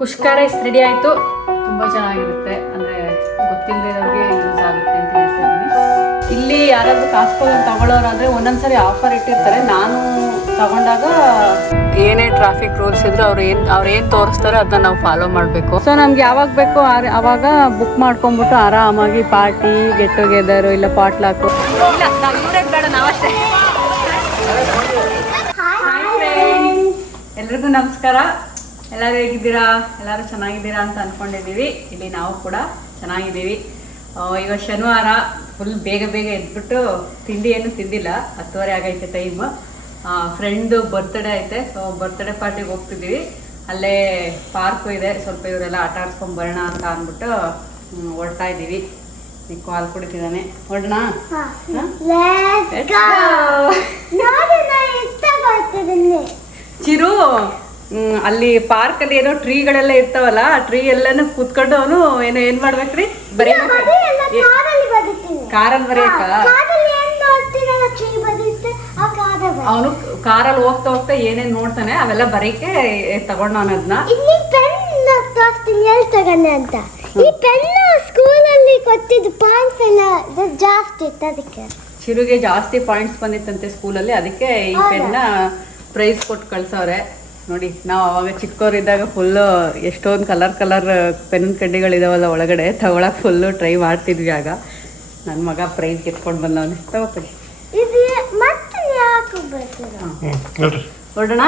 Kushka is ready ಆಯಿತು. ತುಂಬ ಚೆನ್ನಾಗಿರುತ್ತೆ. ಅಂದರೆ ಗೊತ್ತಿಲ್ಲದಿರೋರಿಗೆ ಯೂಸ್ ಆಗುತ್ತೆ ಅಂತ ಹೇಳ್ತಿದ್ದೀನಿ. ಇಲ್ಲಿ ಯಾರಾದರೂ ಕಾಸ್ಕೊಂಡು ತಗೊಳ್ಳೋರಾದ್ರೆ ಒಂದೊಂದ್ಸರಿ ಆಫರ್ ಇಟ್ಟಿರ್ತಾರೆ. ನಾನು ತಗೊಂಡಾಗ ಏನೇ ಟ್ರಾಫಿಕ್ ರೂಲ್ಸ್ ಇದ್ರು ಅವ್ರು ಏನು ಅವ್ರು ಏನು ತೋರಿಸ್ತಾರೆ ಅದನ್ನ ನಾವು ಫಾಲೋ ಮಾಡಬೇಕು. ಸೊ ನಮ್ಗೆ ಯಾವಾಗ ಬೇಕೋ ಅವಾಗ ಬುಕ್ ಮಾಡ್ಕೊಂಡ್ಬಿಟ್ಟು ಆರಾಮಾಗಿ ಪಾರ್ಟಿ ಗೆಟ್ ಟುಗೆದರ್ ಇಲ್ಲ ಪಾಟ್ಲಾಕು ಎಲ್ರಿಗೂ ನಮಸ್ಕಾರ. ಎಲ್ಲರೂ ಹೇಗಿದ್ದೀರಾ? ಎಲ್ಲರೂ ಚೆನ್ನಾಗಿದ್ದೀರಾ ಅಂತ ಅಂದ್ಕೊಂಡಿದ್ದೀವಿ ಇಲ್ಲಿ ನಾವು ಕೂಡ ಚೆನ್ನಾಗಿದ್ದೀವಿ. ಇವತ್ತು ಶನಿವಾರ ಫುಲ್ ಬೇಗ ಬೇಗ ಎದ್ಬಿಟ್ಟು ತಿಂಡಿ ಏನು ತಿಂದಿಲ್ಲ. ಹತ್ತುವರೆ ಆಗೈತೆ ಟೈಮ್ ಫ್ರೆಂಡ್ದು ಬರ್ತ್ಡೇ ಐತೆ. ಸೊ ಬರ್ತ್ಡೇ ಪಾರ್ಟಿಗೆ ಹೋಗ್ತಿದ್ದೀವಿ. ಅಲ್ಲೇ ಪಾರ್ಕು ಇದೆ. ಸ್ವಲ್ಪ ಇವರೆಲ್ಲ ಆಟ ಆಡ್ಸ್ಕೊಂಡ್ ಬರೋಣ ಅಂತ ಅಂದ್ಬಿಟ್ಟು ಹೊರಡ್ತಾ ಇದ್ದೀವಿ. ನಿಕ್ಕು ಕಾಲ್ ಕುಡಿತಿದ್ದಾನೆ. ಹೊರಡೋಣ ಚಿರು ಅಲ್ಲಿ ಪಾರ್ಕ್ ಅಲ್ಲಿ ಏನೋ ಟ್ರೀಗಳೆಲ್ಲ ಇರ್ತಾವಲ್ಲ ಆ ಟ್ರೀ ಎಲ್ಲಾನು ಕೂತ್ಕೊಂಡು ಅವನು ಏನೋ ಏನ್ ಮಾಡ್ಬೇಕ್ರಿ? ಬರೀ ಕಾರಲ್ಲಿ ಬರೆಯಕ ಅವನು ಕಾರಲ್ಲಿ ಹೋಗ್ತಾ ಹೋಗ್ತಾ ಏನೇನ್ ನೋಡ್ತಾನೆ ಅವೆಲ್ಲ ಬರೀಕೆ ತಗೊಂಡ ಅದನ್ನ ತಗೊಂಡೆ ಅಂತ. ಈ ಪೆನ್ ಸ್ಕೂಲಲ್ಲಿ ಕೊಟ್ಟಿದ್ದು ಪಾಯಿಂಟ್ಸ್ ಎಲ್ಲ ಜಾಸ್ತಿ ಇತ್ತು ಅದಕ್ಕೆ. ಚಿರುಗೆ ಜಾಸ್ತಿ ಪಾಯಿಂಟ್ಸ್ ಬಂದಿತ್ತಂತೆ ಸ್ಕೂಲಲ್ಲಿ ಅದಕ್ಕೆ ಈ? ಪೆನ್ನ ಪ್ರೈಸ್ ಕೊಟ್ಟು ಕಳ್ಸವ್ರೆ. ನೋಡಿ ನಾವು ಅವಾಗ ಚಿಕ್ಕವರಿದ್ದಾಗ ಫುಲ್ಲು ಎಷ್ಟೊಂದು ಕಲರ್ ಕಲರ್ ಪೆನ್ ಕಡ್ಡಿಗಳಿದಾವಲ್ಲ ಒಳಗಡೆ ತಗೊಳಕ್ ಫುಲ್ಲು ಟ್ರೈ ಮಾಡ್ತಿದ್ವಿ ಆಗ. ನನ್ನ ಮಗ ಪ್ರೈಸ್ ಕಿತ್ಕೊಂಡು ಬಂದವನೆ. ತಗೋಪಡಿ ಇದು ಮತ್ತೆ ಯಾಕೆ ಬರ್ತೀರ ಹೊರಡೋಣ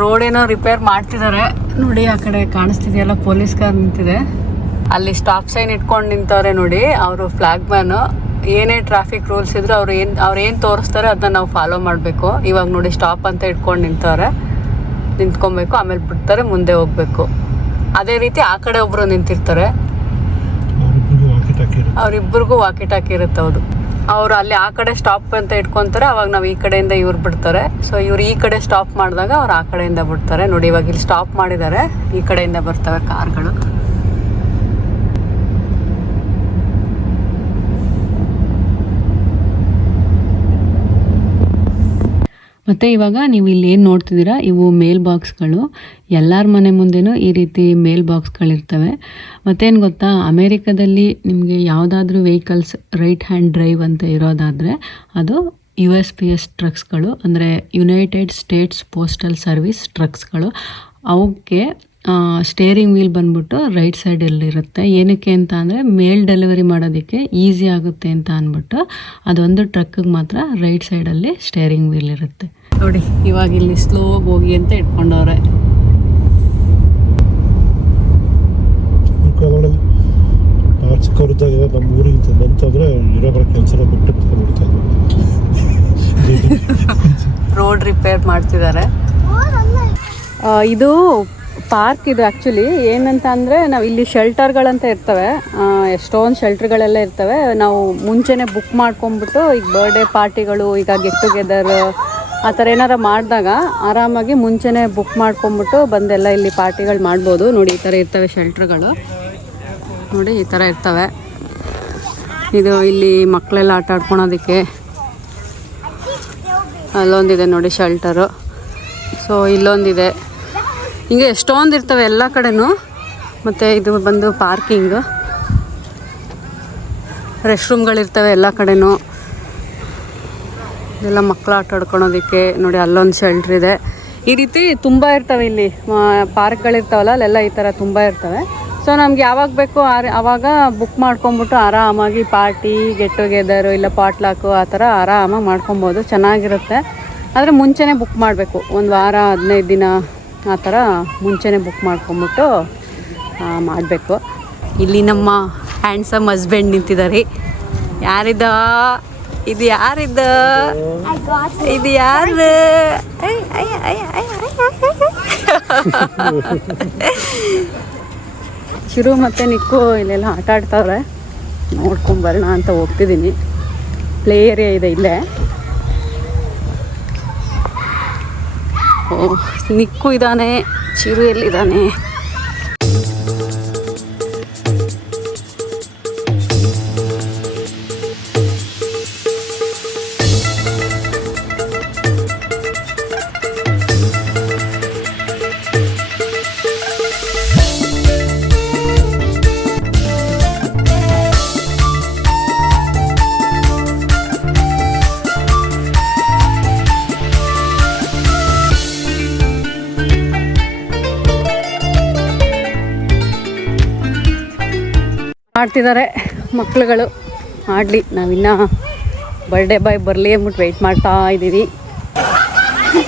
ರೋಡ್ ಏನೋ ರಿಪೇರ್ ಮಾಡ್ತಿದ್ದಾರೆ. ನೋಡಿ ಆ ಕಡೆ ಕಾಣಿಸ್ತಿದೆಯಲ್ಲ ಪೊಲೀಸ್ ಕಾರ್ ನಿಂತಿದೆ. ಅಲ್ಲಿ ಸ್ಟಾಪ್ ಸೈನ್ ಇಟ್ಕೊಂಡು ನಿಂತವ್ರೆ ನೋಡಿ ಅವರು ಫ್ಲಾಗ್ ಮ್ಯಾನ್. ಏನೇ ಟ್ರಾಫಿಕ್ ರೂಲ್ಸ್ ಇದ್ರು ಅವ್ರು ಏನು ಅವ್ರು ಏನು ತೋರಿಸ್ತಾರೆ ಅದನ್ನ ನಾವು ಫಾಲೋ ಮಾಡಬೇಕು. ಇವಾಗ ನೋಡಿ ಸ್ಟಾಪ್ ಅಂತ ಇಟ್ಕೊಂಡು ನಿಂತವ್ರೆ. ನಿಂತ್ಕೊಬೇಕು ಆಮೇಲೆ ಬಿಡ್ತಾರೆ ಮುಂದೆ ಹೋಗ್ಬೇಕು. ಅದೇ ರೀತಿ ಆ ಕಡೆ ಒಬ್ರು ನಿಂತಿರ್ತಾರೆ. ಅವ್ರಿಬ್ರಿಗೂ ವಾಕಿಟ್ ಹಾಕಿರುತ್ತೆ ಇರುತ್ತೆ ಹೌದು. ಅವ್ರು ಅಲ್ಲಿ ಆ ಕಡೆ ಸ್ಟಾಪ್ ಅಂತ ಇಟ್ಕೊಂತಾರೆ, ಅವಾಗ ನಾವು ಈ ಕಡೆಯಿಂದ ಇವ್ರು ಬಿಡ್ತಾರೆ. ಸೊ ಇವ್ರು ಈ ಕಡೆ ಸ್ಟಾಪ್ ಮಾಡಿದಾಗ ಅವ್ರು ಆ ಕಡೆಯಿಂದ ಬಿಡ್ತಾರೆ. ನೋಡಿ, ಇವಾಗ ಇಲ್ಲಿ ಸ್ಟಾಪ್ ಮಾಡಿದ್ದಾರೆ. ಈ ಕಡೆಯಿಂದ ಬರ್ತವೆ ಕಾರ್ಗಳು. ಮತ್ತು ಇವಾಗ ನೀವು ಇಲ್ಲಿ ಏನು ನೋಡ್ತಿದ್ದೀರಾ? ಇವು ಮೇಲ್ ಬಾಕ್ಸ್ಗಳು ಎಲ್ಲರ ಮನೆ ಮುಂದೆನೂ ಈ ರೀತಿ ಮೇಲ್ ಬಾಕ್ಸ್ಗಳಿರ್ತವೆ ಮತ್ತೇನು ಗೊತ್ತಾ? ಅಮೇರಿಕಾದಲ್ಲಿ ನಿಮಗೆ ಯಾವುದಾದ್ರೂ ವೆಹಿಕಲ್ಸ್ ರೈಟ್ ಹ್ಯಾಂಡ್ ಡ್ರೈವ್ ಅಂತ ಇರೋದಾದರೆ ಅದು ಯು ಎಸ್ ಪಿ ಎಸ್ ಟ್ರಕ್ಸ್ಗಳು ಅಂದರೆ ಯುನೈಟೆಡ್ ಸ್ಟೇಟ್ಸ್ ಪೋಸ್ಟಲ್ ಸರ್ವಿಸ್ ಟ್ರಕ್ಸ್ಗಳು ಅವಕ್ಕೆ ಸ್ಟೇರಿಂಗ್ ವೀಲ್ ಬಂದ್ಬಿಟ್ಟು ರೈಟ್ ಸೈಡಲ್ಲಿರುತ್ತೆ ಏನಕ್ಕೆ ಅಂತ ಅಂದರೆ ಮೇಲ್ ಡೆಲಿವರಿ ಮಾಡೋದಕ್ಕೆ ಈಸಿ ಆಗುತ್ತೆ ಅಂತ ಅಂದ್ಬಿಟ್ಟು ಅದೊಂದು ಟ್ರಕ್ಕಿಗೆ ಮಾತ್ರ ರೈಟ್ ಸೈಡಲ್ಲಿ ಸ್ಟೇರಿಂಗ್ ವೀಲ್ ಇರುತ್ತೆ. ನೋಡಿ ಇವಾಗ ಇಲ್ಲಿ ಸ್ಲೋ ಹೋಗಿ ಅಂತ ಇಟ್ಕೊಂಡವ್ರೆ. ನಾವು ಚಿಕ್ಕವರಿದ್ದಾಗ ನಮ್ಮ ಊರಿಗೆ ಬಂತಂದ್ರೆ ಇರೋ ಬರೋ ಕೆಲಸ ಬಿಟ್ಟು ಬಿಟ್ಕೊಂಡು ಬಿಡ್ತಾ ರೋಡ್ ರಿಪೇರ್ ಮಾಡ್ತಿದ್ದಾರೆ ಇದು ಪಾರ್ಕ್ ಇದು ಆ್ಯಕ್ಚುಲಿ ಏನಂತ ಅಂದರೆ ನಾವು ಇಲ್ಲಿ ಶೆಲ್ಟರ್ಗಳಂತ ಇರ್ತವೆ. ಎಷ್ಟೊಂದು ಶೆಲ್ಟರ್ಗಳೆಲ್ಲ ಇರ್ತವೆ. ನಾವು ಮುಂಚೆನೆ ಬುಕ್ ಮಾಡ್ಕೊಂಡ್ಬಿಟ್ಟು ಈಗ ಬರ್ಡೇ ಪಾರ್ಟಿಗಳು ಈಗ ಗೆಟ್ ಟುಗೆದರ್ ಆ ಥರ ಏನಾರ ಮಾಡಿದಾಗ ಆರಾಮಾಗಿ ಮುಂಚೆನೇ ಬುಕ್ ಮಾಡ್ಕೊಂಬಿಟ್ಟು ಬಂದೆಲ್ಲ ಇಲ್ಲಿ ಪಾರ್ಟಿಗಳು ಮಾಡ್ಬೋದು. ನೋಡಿ, ಈ ಥರ ಇರ್ತವೆ ಶೆಲ್ಟ್ರ್ಗಳು ನೋಡಿ, ಈ ಥರ ಇರ್ತವೆ. ಇದು ಇಲ್ಲಿ ಮಕ್ಕಳೆಲ್ಲ ಆಟ ಆಡ್ಕೊಳೋದಕ್ಕೆ ಅಲ್ಲೊಂದಿದೆ ನೋಡಿ ಶೆಲ್ಟರು ಸೊ ಇಲ್ಲೊಂದಿದೆ. ಹಿಂಗೆ ಎಷ್ಟೊಂದು ಇರ್ತವೆ ಎಲ್ಲ ಕಡೆನೂ. ಮತ್ತು ಇದು ಬಂದು ಪಾರ್ಕಿಂಗು ರೆಸ್ಟ್ ರೂಮ್ಗಳಿರ್ತವೆ ಎಲ್ಲ ಕಡೆನೂ. ಇದೆಲ್ಲ ಮಕ್ಕಳು ಆಟ ಆಡ್ಕೊಳೋದಕ್ಕೆ ನೋಡಿ ಅಲ್ಲೊಂದು ಶೆಲ್ಟ್ರ್ ಇದೆ. ಈ ರೀತಿ ತುಂಬ ಇರ್ತವೆ ಇಲ್ಲಿ. ಪಾರ್ಕ್ಗಳಿರ್ತಾವಲ್ಲ ಅಲ್ಲೆಲ್ಲ ಈ ಥರ ತುಂಬ ಇರ್ತವೆ. ಸೊ ನಮ್ಗೆ ಯಾವಾಗ ಬೇಕು ಆ- ಆವಾಗ ಬುಕ್ ಮಾಡ್ಕೊಂಬಿಟ್ಟು ಆರಾಮಾಗಿ ಪಾರ್ಟಿ ಗೆಟ್ ಟುಗೆದರು ಇಲ್ಲ ಪಾಟ್ಲಾಕು ಆ ಥರ ಆರಾಮಾಗಿ ಮಾಡ್ಕೊಬೋದು. ಚೆನ್ನಾಗಿರುತ್ತೆ. ಆದರೆ ಮುಂಚೆನೇ ಬುಕ್ ಮಾಡಬೇಕು. ಒಂದು ವಾರ, ಹದಿನೈದು ದಿನ ಆ ಥರ ಮುಂಚೆನೇ ಬುಕ್ ಮಾಡ್ಕೊಂಬಿಟ್ಟು ಮಾಡಬೇಕು. ಇಲ್ಲಿ ನಮ್ಮ ಹ್ಯಾಂಡ್ಸಮ್ ಹಸ್ಬೆಂಡ್ ನಿಂತಿದ್ದಾರೆ. ಯಾರಿದ? ಇದು ಯಾರಿದ? I ಇದು ಯಾರು. ಚಿರು ಮತ್ತು ನಿಕ್ಕು ಇಲ್ಲೆಲ್ಲ ಆಟ ಆಡ್ತಾವ್ರೆ. ನೋಡ್ಕೊಂಬರೋಣ ಅಂತ ಹೋಗ್ತಿದ್ದೀನಿ ಪ್ಲೇ ಏರಿಯಾ ಇದೆ ಇಲ್ಲೇ. ಓ, ನಿಕ್ಕು ಇದ್ದಾನೆ ಚಿರು ಎಲ್ಲಿದ್ದಾನೆ ಆಡ್ತಿದ್ದಾರೆ ಮಕ್ಳುಗಳು ಆಡಲಿ ನಾವಿನ್ನ ಬರ್ಡೇ ಬಾಯ್ ಬರಲಿ ಅಂದ್ಬಿಟ್ಟು ವೆಯ್ಟ್ ಮಾಡ್ತಾ ಇದ್ದೀವಿ.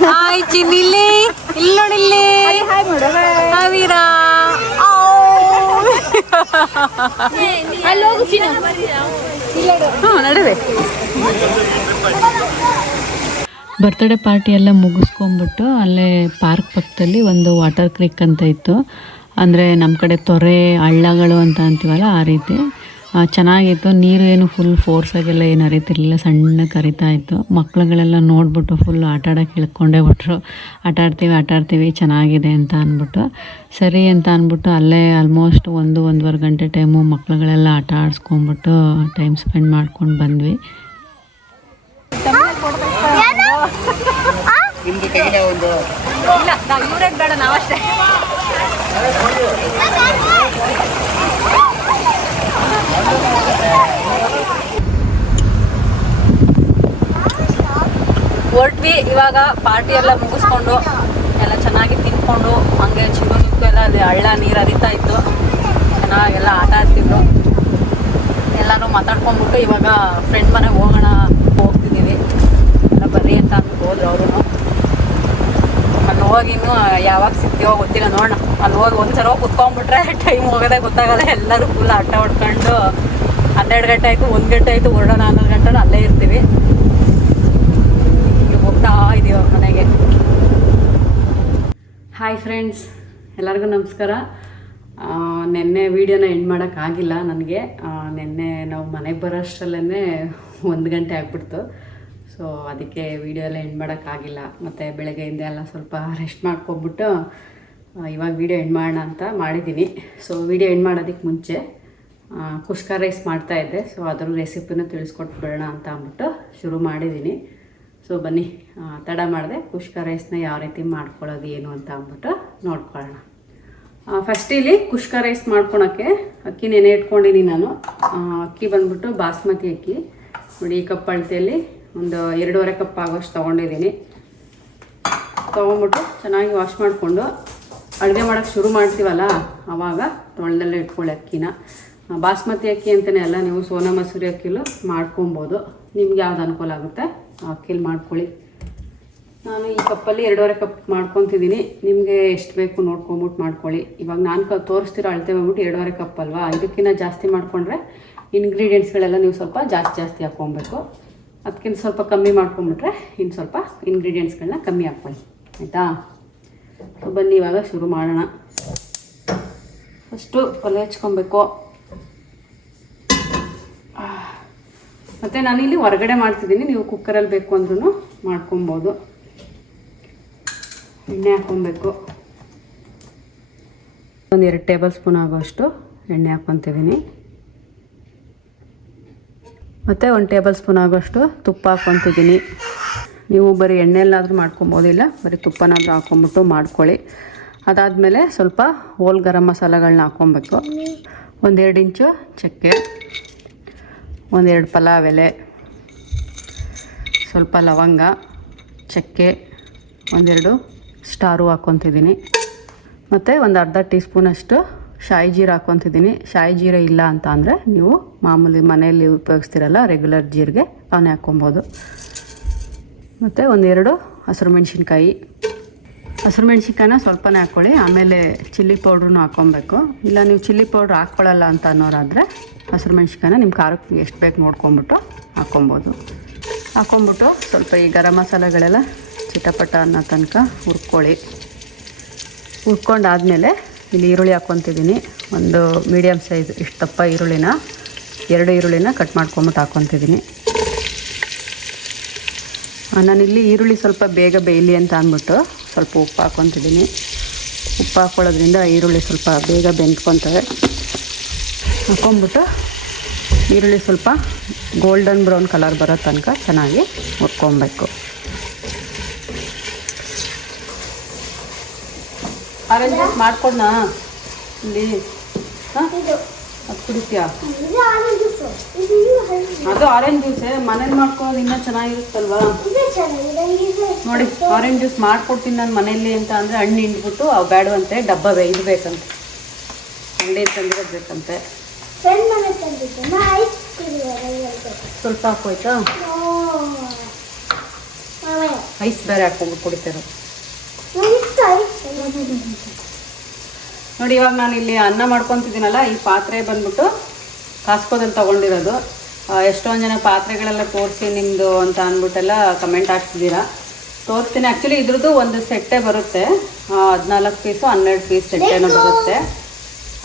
ಹಾಯ್ ಚಿನ್ನಿಲ್ಲಿ ಇಲ್ಲಿ. ನೋಡಿಲ್ಲಿ ಹಾಯ್ ವೀರಾ. ಹಾಂ ನಡುವೆ. ಬರ್ತ್ಡೇ ಪಾರ್ಟಿ ಎಲ್ಲ ಮುಗಿಸ್ಕೊಂಬಿಟ್ಟು ಅಲ್ಲೇ ಪಾರ್ಕ್ ಪಕ್ಕದಲ್ಲಿ ಒಂದು ವಾಟರ್ ಕ್ರೀಕ್ ಅಂತ ಇತ್ತು. ಅಂದರೆ ನಮ್ಮ ಕಡೆ ತೊರೆ ಹಳ್ಳಗಳು ಅಂತ ಅಂತೀವಲ್ಲ ಆ ರೀತಿ. ಚೆನ್ನಾಗಿತ್ತು. ನೀರು ಏನು ಫುಲ್ ಫೋರ್ಸಾಗೆಲ್ಲ ಏನು ಹರಿತಿರ್ಲಿಲ್ಲ. ಸಣ್ಣ ಕರಿತಾ ಇತ್ತು. ಮಕ್ಳುಗಳೆಲ್ಲ ನೋಡ್ಬಿಟ್ಟು ಫುಲ್ ಆಟ ಆಡೋಕೆ ಇಳ್ಕೊಂಡೇ ಬಿಟ್ರು. ಆಟ ಆಡ್ತೀವಿ ಆಟ ಆಡ್ತೀವಿ ಚೆನ್ನಾಗಿದೆ ಅಂತ ಅಂದ್ಬಿಟ್ಟು. ಸರಿ ಅಂತ ಅಂದ್ಬಿಟ್ಟು ಅಲ್ಲೇ ಆಲ್ಮೋಸ್ಟ್ ಒಂದು ಒಂದೂವರೆ ಗಂಟೆ ಟೈಮು ಮಕ್ಳುಗಳೆಲ್ಲ ಆಟ ಆಡಿಸ್ಕೊಂಬಿಟ್ಟು ಟೈಮ್ ಸ್ಪೆಂಡ್ ಮಾಡ್ಕೊಂಡು ಬಂದ್ವಿ. ಹೊರಟ್ವಿ, ಇವಾಗ ಪಾರ್ಟಿ ಎಲ್ಲ ಮುಗಿಸ್ಕೊಂಡು ಎಲ್ಲ ಚೆನ್ನಾಗಿ ತಿನ್ಕೊಂಡು ಹಂಗೆ ಚಿಗು ನಿಂತು ಎಲ್ಲ ಅಲ್ಲಿ ಹಳ್ಳ, ನೀರು ಹರಿತಾ ಇತ್ತು. ಚೆನ್ನಾಗೆಲ್ಲ ಆಟ ಆಡ್ತಿದ್ರು. ಎಲ್ಲರೂ ಮಾತಾಡ್ಕೊಂಡ್ಬಿಟ್ಟು ಇವಾಗ ಫ್ರೆಂಡ್ ಮನೆಗೆ ಹೋಗೋಣ ಹೋಗ್ತಿದ್ದೀವಿ ಎಲ್ಲ ಬರ್ರಿ ಅಂತ ಹೋದ್ರು ಅವರು ಅಲ್ಲಿ ಇನ್ನೂ ಯಾವಾಗ ಸಿಗ್ತೀವೋ ಗೊತ್ತಿಲ್ಲ, ನೋಡೋಣ. ಅಲ್ಲಿ ಹೋಗಿ ಒಂದ್ಸಲ ಹೋಗಿ ಕುತ್ಕೊಂಡ್ಬಿಟ್ರೆ ಟೈಮ್ ಹೋಗೋದೇ ಗೊತ್ತಾಗಲ್ಲ. ಎಲ್ಲರೂ ಫುಲ್ ಆಟ ಹೊಡ್ಕೊಂಡು ಹನ್ನೆರಡು ಗಂಟೆ ಆಯಿತು, ಒಂದು ಗಂಟೆ ಆಯಿತು, ಹೊರಡೋಣ, ಹನ್ನೊಂದು ಗಂಟೆ ಅಲ್ಲೇ ಇರ್ತೀವಿ. ಹೋಗ್ತಾ ಇದೀವ ಮನೆಗೆ. ಹಾಯ್ ಫ್ರೆಂಡ್ಸ್ ಎಲ್ಲರಿಗೂ ನಮಸ್ಕಾರ. ನಿನ್ನೆ ವೀಡಿಯೋನ ಎಂಡ್ ಮಾಡೋಕ್ಕಾಗಿಲ್ಲ ನನಗೆ. ನಿನ್ನೆ ನಾವು ಮನೆಗೆ ಬರೋಷ್ಟರಲ್ಲೇ ಒಂದು ಗಂಟೆ ಆಗ್ಬಿಡ್ತು. ಸೊ ಅದಕ್ಕೆ ವೀಡಿಯೋ ಎಲ್ಲ ಎಂಡ್ ಮಾಡೋಕ್ಕಾಗಿಲ್ಲ. ಮತ್ತು ಬೆಳಗ್ಗೆಯಿಂದ ಎಲ್ಲ ಸ್ವಲ್ಪ ರೆಸ್ಟ್ ಮಾಡ್ಕೊಂಬಿಟ್ಟು ಇವಾಗ ವೀಡಿಯೋ ಎಂಡ್ ಮಾಡೋಣ ಅಂತ ಮಾಡಿದ್ದೀನಿ ಸೊ ವೀಡಿಯೋ ಎಂಡ್ ಮಾಡೋದಕ್ಕೆ ಮುಂಚೆ ಕುಷ್ಕ ರೈಸ್ ಮಾಡ್ತಾಯಿದ್ದೆ ಸೊ ಅದ್ರ ರೆಸಿಪಿನೂ ತಿಳಿಸ್ಕೊಟ್ಟು ಬಿಡೋಣ ಅಂತ ಅಂದ್ಬಿಟ್ಟು ಶುರು ಮಾಡಿದ್ದೀನಿ ಸೊ ಬನ್ನಿ ತಡ ಮಾಡಿದೆ. ಕುಷ್ಕ ರೈಸ್ನ ಯಾವ ರೀತಿ ಮಾಡ್ಕೊಳ್ಳೋದು ಏನು ಅಂತ ಅಂದ್ಬಿಟ್ಟು ನೋಡ್ಕೊಳ್ಳೋಣ. ಫಸ್ಟ್ ಇಲ್ಲಿ ಕುಷ್ಕ ರೈಸ್ ಮಾಡ್ಕೊಳಕ್ಕೆ ಅಕ್ಕಿ ನೆನೆ ಇಟ್ಕೊಂಡಿದ್ದೀನಿ ನಾನು. ಅಕ್ಕಿ ಬಂದ್ಬಿಟ್ಟು ಬಾಸ್ಮತಿ ಅಕ್ಕಿ. ನೋಡಿ, ಈ ಕಪ್ ಅಳತೆಯಲ್ಲಿ ಒಂದು ಎರಡೂವರೆ ಕಪ್ ಆಗೋಷ್ಟು ತೊಗೊಂಡಿದ್ದೀನಿ. ತೊಗೊಂಬಿಟ್ಟು ಚೆನ್ನಾಗಿ ವಾಶ್ ಮಾಡಿಕೊಂಡು ಅಡುಗೆ ಮಾಡೋಕ್ಕೆ ಶುರು ಮಾಡ್ತೀವಲ್ಲ ಆವಾಗ ತೊಳೆದಲ್ಲೇ ಇಟ್ಕೊಳ್ಳಿ ಅಕ್ಕಿನ. ಬಾಸ್ಮತಿ ಅಕ್ಕಿ ಅಂತಲೇ ಅಲ್ಲ, ನೀವು ಸೋನಾ ಮಸೂರಿ ಅಕ್ಕಿಲು ಮಾಡ್ಕೊಬೋದು. ನಿಮ್ಗೆ ಯಾವ್ದು ಅನುಕೂಲ ಆಗುತ್ತೆ, ಆ ಅಕ್ಕಿಲಿ ಮಾಡ್ಕೊಳ್ಳಿ. ನಾನು ಈ ಕಪ್ಪಲ್ಲಿ ಎರಡೂವರೆ ಕಪ್ ಮಾಡ್ಕೊತಿದ್ದೀನಿ. ನಿಮಗೆ ಎಷ್ಟು ಬೇಕು ನೋಡ್ಕೊಂಬಿಟ್ಟು ಮಾಡ್ಕೊಳ್ಳಿ. ಇವಾಗ ನಾನು ಕ, ತೋರಿಸ್ತಿರೋ ಅಳತೆ ಬಂದ್ಬಿಟ್ಟು ಎರಡೂವರೆ ಕಪ್ ಅಲ್ವಾ? ಇದಕ್ಕಿಂತ ಜಾಸ್ತಿ ಮಾಡಿಕೊಂಡ್ರೆ ಇಂಗ್ರೀಡಿಯೆಂಟ್ಸ್ಗಳೆಲ್ಲ ನೀವು ಸ್ವಲ್ಪ ಜಾಸ್ತಿ ಜಾಸ್ತಿ ಹಾಕ್ಕೊಬೇಕು ಅದಕ್ಕಿಂತ ಸ್ವಲ್ಪ ಕಮ್ಮಿ ಮಾಡ್ಕೊಂಬಿಟ್ರೆ ಇನ್ನು ಸ್ವಲ್ಪ ಇಂಗ್ರೀಡಿಯೆಂಟ್ಸ್ಗಳನ್ನ ಕಮ್ಮಿ ಹಾಕ್ಕೊಳ್ಳಿ. ಆಯಿತಾ? ಸೊ ಬನ್ನಿ, ಇವಾಗ ಶುರು ಮಾಡೋಣ. ಫಸ್ಟು ಒಲೆ ಹಚ್ಕೊಬೇಕು. ಮತ್ತು ನಾನಿಲ್ಲಿ ಹೊರಗಡೆ ಮಾಡ್ತಿದ್ದೀನಿ. ನೀವು ಕುಕ್ಕರಲ್ಲಿ ಬೇಕು ಅಂದ್ರೂ ಮಾಡ್ಕೊಬೋದು. ಎಣ್ಣೆ ಹಾಕ್ಕೊಬೇಕು. ಒಂದು ಎರಡು ಟೇಬಲ್ ಸ್ಪೂನ್ ಆಗೋಷ್ಟು ಎಣ್ಣೆ ಹಾಕ್ಕೊತಿದ್ದೀನಿ. ಮತ್ತು ಒಂದು ಟೇಬಲ್ ಸ್ಪೂನ್ ಆಗೋಷ್ಟು ತುಪ್ಪ ಹಾಕ್ಕೊತಿದ್ದೀನಿ. ನೀವು ಬರೀ ಎಣ್ಣೆಲ್ಲಾದರೂ ಮಾಡ್ಕೊಬೋದಿಲ್ಲ, ಬರೀ ತುಪ್ಪನಾದರೂ ಹಾಕ್ಕೊಂಬಿಟ್ಟು ಮಾಡ್ಕೊಳ್ಳಿ. ಅದಾದಮೇಲೆ ಸ್ವಲ್ಪ ಹೋಲ್ ಗರಂ ಮಸಾಲೆಗಳನ್ನ ಹಾಕ್ಕೊಬೇಕು. ಒಂದೆರಡು ಇಂಚು ಚಕ್ಕೆ, ಒಂದೆರಡು ಪಲಾವ್ ಎಲೆ, ಸ್ವಲ್ಪ ಲವಂಗ, ಚಕ್ಕೆ, ಒಂದೆರಡು ಸ್ಟಾರು ಹಾಕ್ಕೊತಿದ್ದೀನಿ. ಮತ್ತು ಒಂದು ಅರ್ಧ ಟೀ ಸ್ಪೂನಷ್ಟು ಶಾಯಿ ಜೀರ ಹಾಕ್ಕೊತಿದ್ದೀನಿ. ಶಾಯಿ ಜೀರ ಇಲ್ಲ ಅಂತ ಅಂದರೆ ನೀವು ಮಾಮೂಲಿ ಮನೆಯಲ್ಲಿ ಉಪಯೋಗಿಸ್ತಿರಲ್ಲ ರೆಗ್ಯುಲರ್ ಜೀರಿಗೆ ಅವನ್ನೇ ಹಾಕ್ಕೊಬೋದು. ಮತ್ತು ಒಂದೆರಡು ಹಸಿರು ಮೆಣಸಿನ್ಕಾಯಿ. ಹಸಿರು ಮೆಣಸಿನ್ಕಾಯಿನ ಸ್ವಲ್ಪನೇ ಹಾಕ್ಕೊಳ್ಳಿ. ಆಮೇಲೆ ಚಿಲ್ಲಿ ಪೌಡ್ರೂ ಹಾಕ್ಕೊಬೇಕು. ಇಲ್ಲ ನೀವು ಚಿಲ್ಲಿ ಪೌಡ್ರ್ ಹಾಕ್ಕೊಳ್ಳಲ್ಲ ಅಂತ ಅನ್ನೋರಾದರೆ ಹಸಿರು ಮೆಣಸಿನ್ಕಾಯಿನ ನಿಮ್ಮ ಖಾರಕ್ಕೆ ಎಷ್ಟು ಬೇಕು ನೋಡ್ಕೊಂಬಿಟ್ಟು ಹಾಕ್ಕೊಬೋದು. ಹಾಕ್ಕೊಂಬಿಟ್ಟು ಸ್ವಲ್ಪ ಈ ಗರಂ ಮಸಾಲೆಗಳೆಲ್ಲ ಚಿಟಪಟ ಅನ್ನೋ ತನಕ ಹುರ್ಕೊಳ್ಳಿ. ಹುರ್ಕೊಂಡಾದಮೇಲೆ ಇಲ್ಲಿ ಈರುಳ್ಳಿ ಹಾಕ್ಕೊತಿದ್ದೀನಿ. ಒಂದು ಮೀಡಿಯಮ್ ಸೈಜ್ ಇಷ್ಟು ದಪ್ಪ ಈರುಳ್ಳಿನ, ಎರಡು ಈರುಳ್ಳಿನ ಕಟ್ ಮಾಡ್ಕೊಂಬಿಟ್ಟು ಹಾಕ್ಕೊತಿದ್ದೀನಿ. ನಾನಿಲ್ಲಿ ಈರುಳ್ಳಿ ಸ್ವಲ್ಪ ಬೇಗ ಬೇಯಲಿ ಅಂತ ಅಂದ್ಬಿಟ್ಟು ಸ್ವಲ್ಪ ಉಪ್ಪು ಹಾಕ್ಕೊತಿದ್ದೀನಿ. ಉಪ್ಪು ಹಾಕ್ಕೊಳ್ಳೋದ್ರಿಂದ ಈರುಳ್ಳಿ ಸ್ವಲ್ಪ ಬೇಗ ಬೆಂದ್ಕೊತವೆ. ಹಾಕ್ಕೊಂಬಿಟ್ಟು ಈರುಳ್ಳಿ ಸ್ವಲ್ಪ ಗೋಲ್ಡನ್ ಬ್ರೌನ್ ಕಲರ್ ಬರೋ ತನಕ ಚೆನ್ನಾಗಿ ಹುರ್ಕೊಬೇಕು. ಆರೆಂಜ್ ಜ್ಯೂಸ್ ಮಾಡ್ಕೊಡ್ನಾ? ಇಲ್ಲಿ. ಹಾಂ? ಅದು ಕುಡಿತೀಯಾ? ಅದು ಆರೆಂಜ್ ಜ್ಯೂಸೇ. ಮನೇಲಿ ಮಾಡ್ಕೊಳ್ಳೋದು ಇನ್ನೂ ಚೆನ್ನಾಗಿರುತ್ತಲ್ವಾ? ನೋಡಿ ಆರೆಂಜ್ ಜ್ಯೂಸ್ ಮಾಡ್ಕೊಡ್ತೀನಿ ನಾನು ಮನೇಲಿ ಅಂತ ಅಂದರೆ ಹಣ್ಣು ಹಿಂಡ್ಬಿಟ್ಟು ಅವು ಬೇಡವಂತೆ ಡಬ್ಬ ಇದು ಬೇಕಂತೆ. ಅಂಗಡಿ ತಂದಿರೋದು ಬೇಕಂತೆ. ಸ್ವಲ್ಪ ಹಾಕೋಯ್ತಾ ಐಸ್ ಬೇರೆ ಹಾಕೊಂಡು ಕುಡಿತಾರೆ ನೋಡಿ ಇವಾಗ ನಾನು ಇಲ್ಲಿ ಅನ್ನ ಮಾಡ್ಕೊತಿದ್ದೀನಲ್ಲ ಈ ಪಾತ್ರೆ ಬಂದ್ಬಿಟ್ಟು ಕಾಸ್ಕೋದಲ್ಲಿ ತೊಗೊಂಡಿರೋದು. ಎಷ್ಟೊಂದು ಜನ ಪಾತ್ರೆಗಳೆಲ್ಲ ತೋರಿಸಿ ನಿಮ್ಮದು ಅಂತ ಅಂದ್ಬಿಟ್ಟೆಲ್ಲ ಕಮೆಂಟ್ ಹಾಕ್ತಿದ್ದೀರಾ. ತೋರಿಸ್ತೀನಿ. ಆ್ಯಕ್ಚುಲಿ ಇದ್ರದ್ದು ಒಂದು ಸೆಟ್ಟೇ ಬರುತ್ತೆ. ಹದಿನಾಲ್ಕು ಪೀಸು ಹನ್ನೆರಡು ಪೀಸ್ ಸೆಟ್ಟೇನೋ ಬರುತ್ತೆ.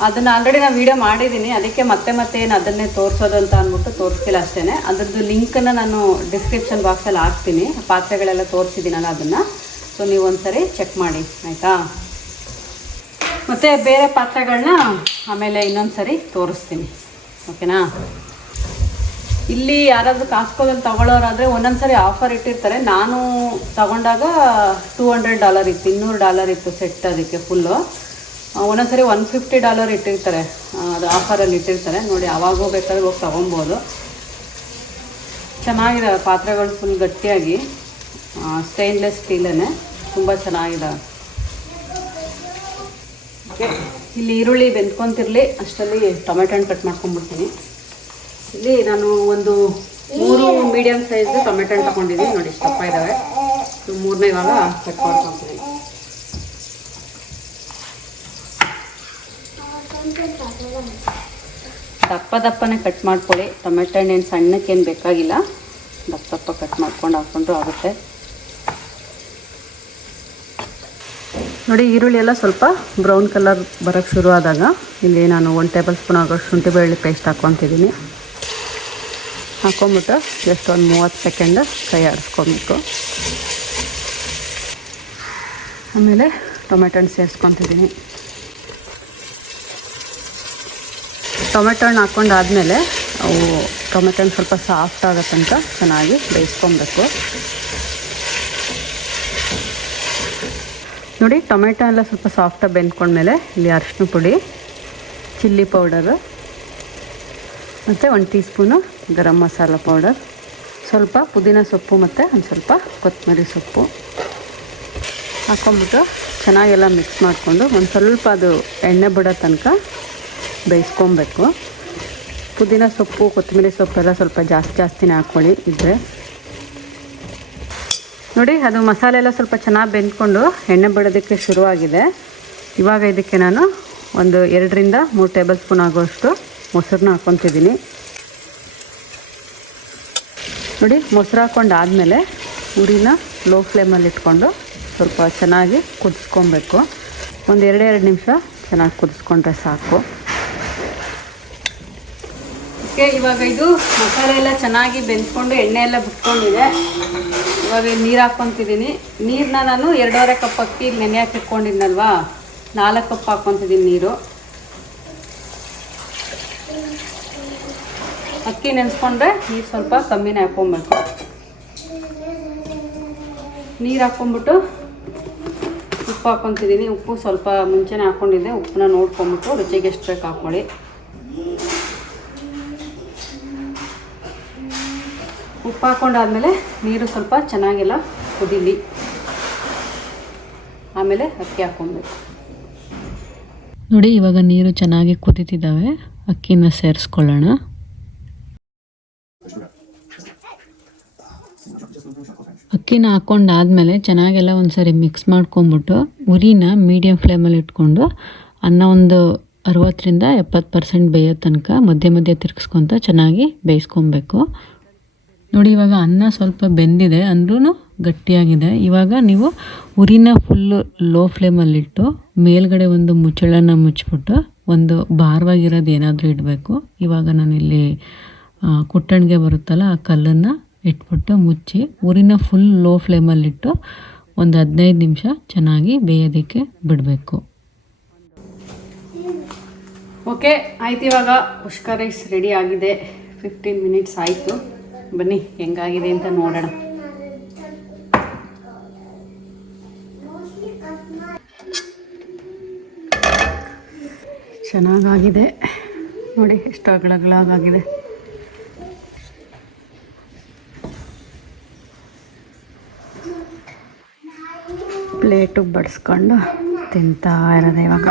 ಅದನ್ನು ಆಲ್ರೆಡಿ ನಾನು ವೀಡಿಯೋ ಮಾಡಿದ್ದೀನಿ. ಅದಕ್ಕೆ ಮತ್ತೆ ಮತ್ತೆ ಏನು ಅದನ್ನೇ ತೋರಿಸೋದು ಅಂತ ಅಂದ್ಬಿಟ್ಟು ತೋರಿಸ್ತಿಲ್ಲ ಅಷ್ಟೇ ಅದರದ್ದು ಲಿಂಕನ್ನು ನಾನು ಡಿಸ್ಕ್ರಿಪ್ಷನ್ ಬಾಕ್ಸಲ್ಲಿ ಹಾಕ್ತೀನಿ. ಪಾತ್ರೆಗಳೆಲ್ಲ ತೋರಿಸಿದ್ದೀನಲ್ಲ ಅದನ್ನು. ಸೊ ನೀವು ಒಂದ್ಸರಿ ಚೆಕ್ ಮಾಡಿ, ಆಯಿತಾ? ಮತ್ತು ಬೇರೆ ಪಾತ್ರೆಗಳನ್ನ ಆಮೇಲೆ ಇನ್ನೊಂದು ಸರಿ ತೋರಿಸ್ತೀನಿ, ಓಕೆನಾ? ಇಲ್ಲಿ ಯಾರಾದರೂ ಕಾಸ್ಕೋದಲ್ಲಿ ತೊಗೊಳ್ಳೋರಾದರೆ ಒಂದೊಂದು ಸರಿ ಆಫರ್ ಇಟ್ಟಿರ್ತಾರೆ. ನಾನು ತಗೊಂಡಾಗ ಟೂ ಹಂಡ್ರೆಡ್ ಡಾಲರ್ ಇತ್ತು, ಇನ್ನೂರು ಡಾಲರ್ ಇತ್ತು ಸೆಟ್ ಅದಕ್ಕೆ ಫುಲ್ಲು ಒಂದೊಂದು ಸರಿ ಒನ್ ಫಿಫ್ಟಿ ಡಾಲರ್ ಇಟ್ಟಿರ್ತಾರೆ. ಅದು ಆಫರಲ್ಲಿ ಇಟ್ಟಿರ್ತಾರೆ. ನೋಡಿ ಅವಾಗೂ ಬೇಕಾದ್ರೆ ಹೋಗಿ ತೊಗೊಬೋದು. ಚೆನ್ನಾಗಿದೆ ಪಾತ್ರೆಗಳು ಫುಲ್ ಗಟ್ಟಿಯಾಗಿ. ಸ್ಟೈನ್ಲೆಸ್ ಸ್ಟೀಲೇ ತುಂಬ ಚೆನ್ನಾಗಿದೆ. ಇಲ್ಲಿ ಈರುಳ್ಳಿ ಬೆಂದ್ಕೊಂತಿರಲಿ, ಅಷ್ಟರಲ್ಲಿ ಟೊಮೆಟೊ ಹಣ್ಣು ಕಟ್ ಮಾಡ್ಕೊಂಡ್ಬಿಡ್ತೀನಿ ಇಲ್ಲಿ ನಾನು ಒಂದು ಮೂರು ಮೀಡಿಯಮ್ ಸೈಜ್ ಟೊಮೆಟೊ ಹಣ್ಣು ತಗೊಂಡಿದ್ದೀನಿ ನೋಡಿ ಇಷ್ಟಪ್ಪ ಇದ್ದಾವೆ ಮೂರನೇ ಇವಾಗ ಕಟ್ ಮಾಡ್ಕೊತೀನಿ. ದಪ್ಪ ದಪ್ಪನೇ ಕಟ್ ಮಾಡ್ಕೊಳ್ಳಿ. ಟೊಮೆಟೊ ಹಣ್ಣು ಏನು ಸಣ್ಣಕ್ಕೇನು ಬೇಕಾಗಿಲ್ಲ. ದಪ್ಪ ದಪ್ಪ ಕಟ್ ಮಾಡ್ಕೊಂಡು ಹಾಕ್ಕೊಂಡ್ರು ಆಗುತ್ತೆ. ನೋಡಿ, ಈರುಳ್ಳಿ ಎಲ್ಲ ಸ್ವಲ್ಪ ಬ್ರೌನ್ ಕಲರ್ ಬರೋಕ್ಕೆ ಶುರು ಆದಾಗ ಇಲ್ಲಿ ನಾನು ಒಂದು ಟೇಬಲ್ ಸ್ಪೂನ್ ಆಗೋ ಶುಂಠಿ ಬೆಳ್ಳುಳ್ಳಿ ಪೇಸ್ಟ್ ಹಾಕ್ಕೊತಿದ್ದೀನಿ. ಹಾಕ್ಕೊಂಬಿಟ್ಟು ಜಸ್ಟ್ ಒಂದು ಮೂವತ್ತು ಸೆಕೆಂಡ್ ಕೈ ಆಡಿಸ್ಕೊಬೇಕು. ಆಮೇಲೆ ಟೊಮೆಟೊ ಹಣ್ಣು ಸೇರಿಸ್ಕೊತಿದ್ದೀನಿ. ಟೊಮೆಟೊ ಹಣ್ಣು ಹಾಕ್ಕೊಂಡಾದಮೇಲೆ ಅವು ಟೊಮೆಟೊ ಹಣ್ಣು ಸ್ವಲ್ಪ ಸಾಫ್ಟ್ ಆಗೋ ತನಕ ಚೆನ್ನಾಗಿ ಬೇಯಿಸ್ಕೊಬೇಕು. ನೋಡಿ, ಟೊಮೆಟೊ ಎಲ್ಲ ಸ್ವಲ್ಪ ಸಾಫ್ಟಾಗಿ ಬೆಂದ್ಕೊಂಡ್ಮೇಲೆ ಇಲ್ಲಿ ಅರಿಶಿನ ಪುಡಿ, ಚಿಲ್ಲಿ ಪೌಡರು ಮತ್ತು ಒಂದು teaspoon garam masala powder ಸ್ವಲ್ಪ ಪುದೀನ ಸೊಪ್ಪು ಮತ್ತು ಒಂದು ಸ್ವಲ್ಪ ಕೊತ್ತಂಬರಿ ಸೊಪ್ಪು ಹಾಕ್ಕೊಂಬಿಟ್ಟು ಚೆನ್ನಾಗೆಲ್ಲ ಮಿಕ್ಸ್ ಮಾಡಿಕೊಂಡು ಒಂದು ಸ್ವಲ್ಪ ಅದು ಎಣ್ಣೆ ಬಿಡೋ ತನಕ ಬೇಯಿಸ್ಕೊಬೇಕು. ಪುದೀನ ಸೊಪ್ಪು ಕೊತ್ತಂಬರಿ ಸೊಪ್ಪೆಲ್ಲ ಸ್ವಲ್ಪ ಜಾಸ್ತಿ ಜಾಸ್ತಿನೇ ಹಾಕ್ಕೊಳ್ಳಿ ಇದ್ದರೆ ನೋಡಿ, ಅದು ಮಸಾಲೆ ಎಲ್ಲ ಸ್ವಲ್ಪ ಚೆನ್ನಾಗಿ ಬೆಂದ್ಕೊಂಡು ಎಣ್ಣೆ ಬಿಡೋದಕ್ಕೆ ಶುರುವಾಗಿದೆ. ಇವಾಗ ಇದಕ್ಕೆ ನಾನು ಒಂದು ಎರಡರಿಂದ ಮೂರು ಟೇಬಲ್ ಸ್ಪೂನ್ ಆಗೋಷ್ಟು ಮೊಸರನ್ನ ಹಾಕ್ಕೊತಿದ್ದೀನಿ. ನೋಡಿ, ಮೊಸರು ಹಾಕ್ಕೊಂಡಾದಮೇಲೆ ಉರಿನ ಲೋ ಫ್ಲೇಮಲ್ಲಿ ಇಟ್ಕೊಂಡು ಸ್ವಲ್ಪ ಚೆನ್ನಾಗಿ ಕುದಿಸ್ಕೊಬೇಕು. ಒಂದು ಎರಡೆರಡು ನಿಮಿಷ ಚೆನ್ನಾಗಿ ಕುದಿಸ್ಕೊಂಡ್ರೆ ಸಾಕು. ಓಕೆ, ಇವಾಗ ಇದು ಮಸಾಲೆ ಎಲ್ಲ ಚೆನ್ನಾಗಿ ಬೆಂದ್ಕೊಂಡು ಎಣ್ಣೆ ಎಲ್ಲ ಬಿಟ್ಕೊಂಡಿದೆ. ಇವಾಗ ನೀರು ಹಾಕ್ಕೊತಿದ್ದೀನಿ ನೀರನ್ನ ನಾನು ಎರಡೂವರೆ ಕಪ್ ಅಕ್ಕಿ ನೆನೆ ಹಾಕಿ ಇಟ್ಕೊಂಡಿದ್ನಲ್ವಾ? ನಾಲ್ಕು ಕಪ್ ಹಾಕ್ಕೊತಿದ್ದೀನಿ ನೀರು. ಅಕ್ಕಿ ನೆನೆಸ್ಕೊಂಡ್ರೆ ನೀರು ಸ್ವಲ್ಪ ಕಮ್ಮಿನೇ ಹಾಕ್ಕೊಬೇಕು ನೀರು ಹಾಕ್ಕೊಂಬಿಟ್ಟು ಉಪ್ಪು ಹಾಕ್ಕೊತಿದ್ದೀನಿ ಉಪ್ಪು ಸ್ವಲ್ಪ ಮುಂಚೆನೇ ಹಾಕ್ಕೊಂಡಿದ್ದೆ ಉಪ್ಪನ್ನ ನೋಡ್ಕೊಂಬಿಟ್ಟು ರುಚಿಗೆ ಎಷ್ಟು ಬೇಕು ಹಾಕ್ಕೊಳ್ಳಿ ಉಪ್ಪು ಹಾಕೊಂಡಾದ್ಮೇಲೆ ನೀರು ಸ್ವಲ್ಪ ಚೆನ್ನಾಗೆಲ್ಲ ಕುದೀಲಿ. ಆಮೇಲೆ ಅಕ್ಕಿ ಹಾಕ್ಕೊಬೇಕು. ನೋಡಿ, ಇವಾಗ ನೀರು ಚೆನ್ನಾಗಿ ಕುದೀತಿದ್ದಾವೆ. ಅಕ್ಕಿನ ಸೇರಿಸ್ಕೊಳ್ಳೋಣ. ಅಕ್ಕಿನ ಹಾಕ್ಕೊಂಡಾದಮೇಲೆ ಚೆನ್ನಾಗೆಲ್ಲ ಒಂದ್ಸರಿ ಮಿಕ್ಸ್ ಮಾಡ್ಕೊಂಬಿಟ್ಟು ಉರಿನ ಮೀಡಿಯಮ್ ಫ್ಲೇಮಲ್ಲಿ ಇಟ್ಕೊಂಡು ಅನ್ನ ಒಂದು ಅರವತ್ತರಿಂದ ಎಪ್ಪತ್ತು ಪರ್ಸೆಂಟ್ ಬೇಯೋ ತನಕ ಮಧ್ಯೆ ಮಧ್ಯೆ ತಿರ್ಗಿಸ್ಕೊತ ಚೆನ್ನಾಗಿ ಬೇಯಿಸ್ಕೊಬೇಕು. ನೋಡಿ, ಇವಾಗ ಅನ್ನ ಸ್ವಲ್ಪ ಬೆಂದಿದೆ ಅಂದ್ರೂ ಗಟ್ಟಿಯಾಗಿದೆ. ಇವಾಗ ನೀವು ಉರಿನ ಫುಲ್ಲು ಲೋ ಫ್ಲೇಮಲ್ಲಿಟ್ಟು ಮೇಲ್ಗಡೆ ಒಂದು ಮುಚ್ಚಳನ ಮುಚ್ಚಿಬಿಟ್ಟು ಒಂದು ಭಾರವಾಗಿರೋದು ಏನಾದರೂ ಇಡಬೇಕು. ಇವಾಗ ನಾನಿಲ್ಲಿ ಕುಟ್ಟಣಿಗೆ ಬರುತ್ತಲ್ಲ, ಆ ಕಲ್ಲನ್ನು ಇಟ್ಬಿಟ್ಟು ಮುಚ್ಚಿ ಉರಿನ ಫುಲ್ ಲೋ ಫ್ಲೇಮಲ್ಲಿಟ್ಟು ಒಂದು ಹದಿನೈದು ನಿಮಿಷ ಚೆನ್ನಾಗಿ ಬೇಯೋದಕ್ಕೆ ಬಿಡಬೇಕು. ಓಕೆ ಆಯ್ತು ಇವಾಗ ಉಷ್ಕ ರೈಸ್ ರೆಡಿ ಆಗಿದೆ. ಫಿಫ್ಟೀನ್ ಮಿನಿಟ್ಸ್ ಆಯಿತು. ಬನ್ನಿ ಹೆಂಗಾಗಿದೆ ಅಂತ ನೋಡೋಣ. ಚೆನ್ನಾಗಾಗಿದೆ. ನೋಡಿ ಎಷ್ಟು ಅಗಳಗಳಾಗಿದೆ ಪ್ಲೇಟು ಬಡಿಸ್ಕೊಂಡು ತಿಂತಾ ಇರೋದು ಇವಾಗ.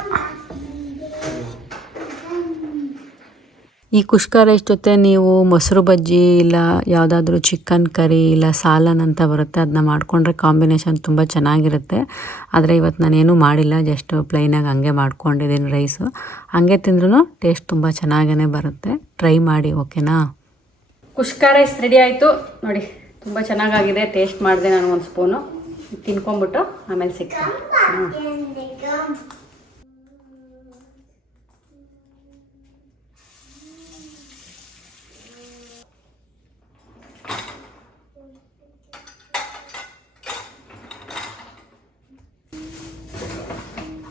ಈ ಕುಷ್ಕ ರೈಸ್ ಜೊತೆ ನೀವು ಮೊಸರು ಬಜ್ಜಿ ಇಲ್ಲ ಯಾವುದಾದ್ರೂ ಚಿಕನ್ ಕರಿ ಇಲ್ಲ ಸಾಲನ್ ಅಂತ ಬರುತ್ತೆ ಅದನ್ನ ಮಾಡಿಕೊಂಡ್ರೆ ಕಾಂಬಿನೇಷನ್ ತುಂಬ ಚೆನ್ನಾಗಿರುತ್ತೆ. ಆದರೆ ಇವತ್ತು ನಾನೇನು ಮಾಡಿಲ್ಲ ಜಸ್ಟ್ ಪ್ಲೈನಾಗಿ ಹಂಗೆ ಮಾಡ್ಕೊಂಡಿದ್ದೀನಿ ರೈಸು ಹಂಗೆ ತಿಂದ್ರೂ ಟೇಸ್ಟ್ ತುಂಬ ಚೆನ್ನಾಗೇ ಬರುತ್ತೆ. ಟ್ರೈ ಮಾಡಿ ಓಕೆನಾ ಕುಷ್ಕ ರೈಸ್ ರೆಡಿ ಆಯಿತು. ನೋಡಿ, ತುಂಬ ಚೆನ್ನಾಗಾಗಿದೆ ಟೇಸ್ಟ್ ಮಾಡಿದೆ ನಾನು ಒಂದು ಸ್ಪೂನು ತಿನ್ಕೊಂಬಿಟ್ಟು ಆಮೇಲೆ ಸಿಗ್ತೀನಿ.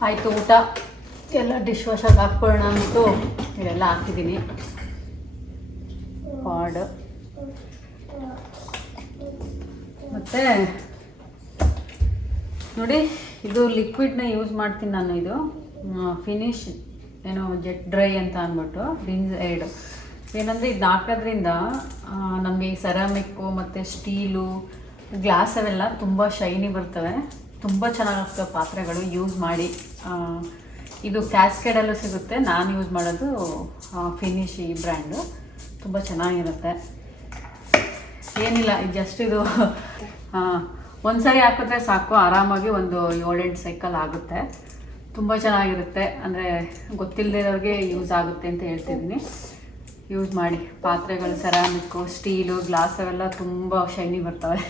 ಆಯಿತು, ಊಟ. ಎಲ್ಲ ಡಿಶ್ ವಾಶಾಗಿ ಹಾಕ್ಕೊಳ್ಳೋಣ ಅಂತೂ ಇದೆಲ್ಲ ಹಾಕಿದ್ದೀನಿ ಪಾಡ್ ಮತ್ತು ನೋಡಿ, ಇದು ಲಿಕ್ವಿಡ್ನ ಯೂಸ್ ಮಾಡ್ತೀನಿ ನಾನು ಇದು. ಫಿನಿಶ್ ಏನೋ ಜೆಟ್ ಡ್ರೈ ಅಂತ ಅಂದ್ಬಿಟ್ಟು ರಿನ್ಸ್ ಏಡ್ ಏನಂದರೆ ಇದು ಹಾಕೋದ್ರಿಂದ ನಮಗೆ ಈ ಸೆರಾಮಿಕ್ಕು ಮತ್ತು ಸ್ಟೀಲು ಗ್ಲಾಸ್ ಅವೆಲ್ಲ ತುಂಬ ಶೈನಿ ಬರ್ತವೆ. ತುಂಬ ಚೆನ್ನಾಗಾಗ್ತವೆ ಪಾತ್ರೆಗಳು ಯೂಸ್ ಮಾಡಿ. ಇದು ಕ್ಯಾಸ್ಕೆಡಲ್ಲೂ ಸಿಗುತ್ತೆ. ನಾನು ಯೂಸ್ ಮಾಡೋದು ಫಿನಿಶ್ ಈ ಬ್ರ್ಯಾಂಡು ತುಂಬ ಚೆನ್ನಾಗಿರುತ್ತೆ. ಏನಿಲ್ಲ ಜಸ್ಟ್ ಇದು. ಒಂದು ಸರಿ ಹಾಕಿದ್ರೆ ಸಾಕು. ಆರಾಮಾಗಿ ಒಂದು ಏಳೆಂಟು ಸೈಕಲ್ ಆಗುತ್ತೆ. ತುಂಬ ಚೆನ್ನಾಗಿರುತ್ತೆ. ಅಂದರೆ ಗೊತ್ತಿಲ್ಲದೆ ಇರೋರಿಗೆ ಯೂಸ್ ಆಗುತ್ತೆ ಅಂತ ಹೇಳ್ತಿದ್ದೀನಿ. ಯೂಸ್ ಮಾಡಿ. ಪಾತ್ರೆಗಳು ಸೆರಾಮಿಕ್ಕು ಸ್ಟೀಲು ಗ್ಲಾಸ್ ಅವೆಲ್ಲ ತುಂಬ ಶೈನಿ ಬರ್ತವೆ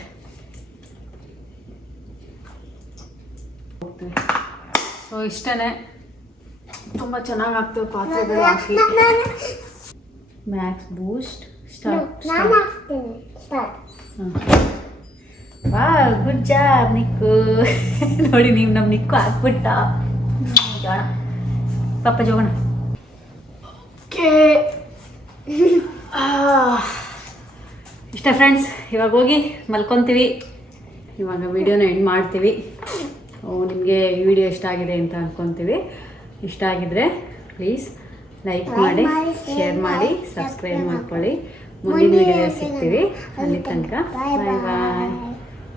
ಹೋಗ್ತೀವಿ ಸೊ ಇಷ್ಟೇ ತುಂಬ ಚೆನ್ನಾಗಿ ಆಗ್ತವೆ ಪಾತ್ರೆಗಳು ಹಾಕಿ. ಮ್ಯಾಕ್ಸ್ ಬೂಸ್ಟ್ ಸ್ಟಾರ್ಟ್ ವಾ ಗುಡ್ ಜಾಬ್ ನಿಕ್ಕು ನೋಡಿ ನೀವು ನಮ್ಮ ನಿಕ್ಕು ಹಾಕ್ಬಿಟ್ಟ. ಜೋಣ ಪಪ್ಪ ಜೋಗಣ ಓಕೆ. ಇಷ್ಟ ಫ್ರೆಂಡ್ಸ್ ಇವಾಗ ಹೋಗಿ ಮಲ್ಕೊತೀವಿ. ಇವಾಗ ವಿಡಿಯೋನ ಎಂಡ್ ಮಾಡ್ತೀವಿ. ನಿಮಗೆ ಈ ವಿಡಿಯೋ ಇಷ್ಟ ಆಗಿದೆ ಅಂತ ಅನ್ಕೊತೀವಿ. ಇಷ್ಟ ಆಗಿದ್ರೆ ಪ್ಲೀಸ್ ಲೈಕ್ ಮಾಡಿ ಶೇರ್ ಮಾಡಿ ಸಬ್ಸ್ಕ್ರೈಬ್ ಮಾಡ್ಕೊಳ್ಳಿ. ಮುಂದಿನ ವಿಡಿಯೋ ಸಿಗ್ತೀವಿ. ಅಲ್ಲಿ ತನಕ bye bye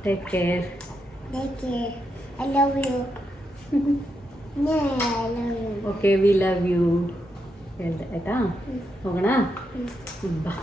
take care Thank you. I love you. yeah, I love you. Okay we love you ಹೇಳ್ದೆ ಆಯ್ತಾ? ಹೋಗೋಣ? ಬಾ.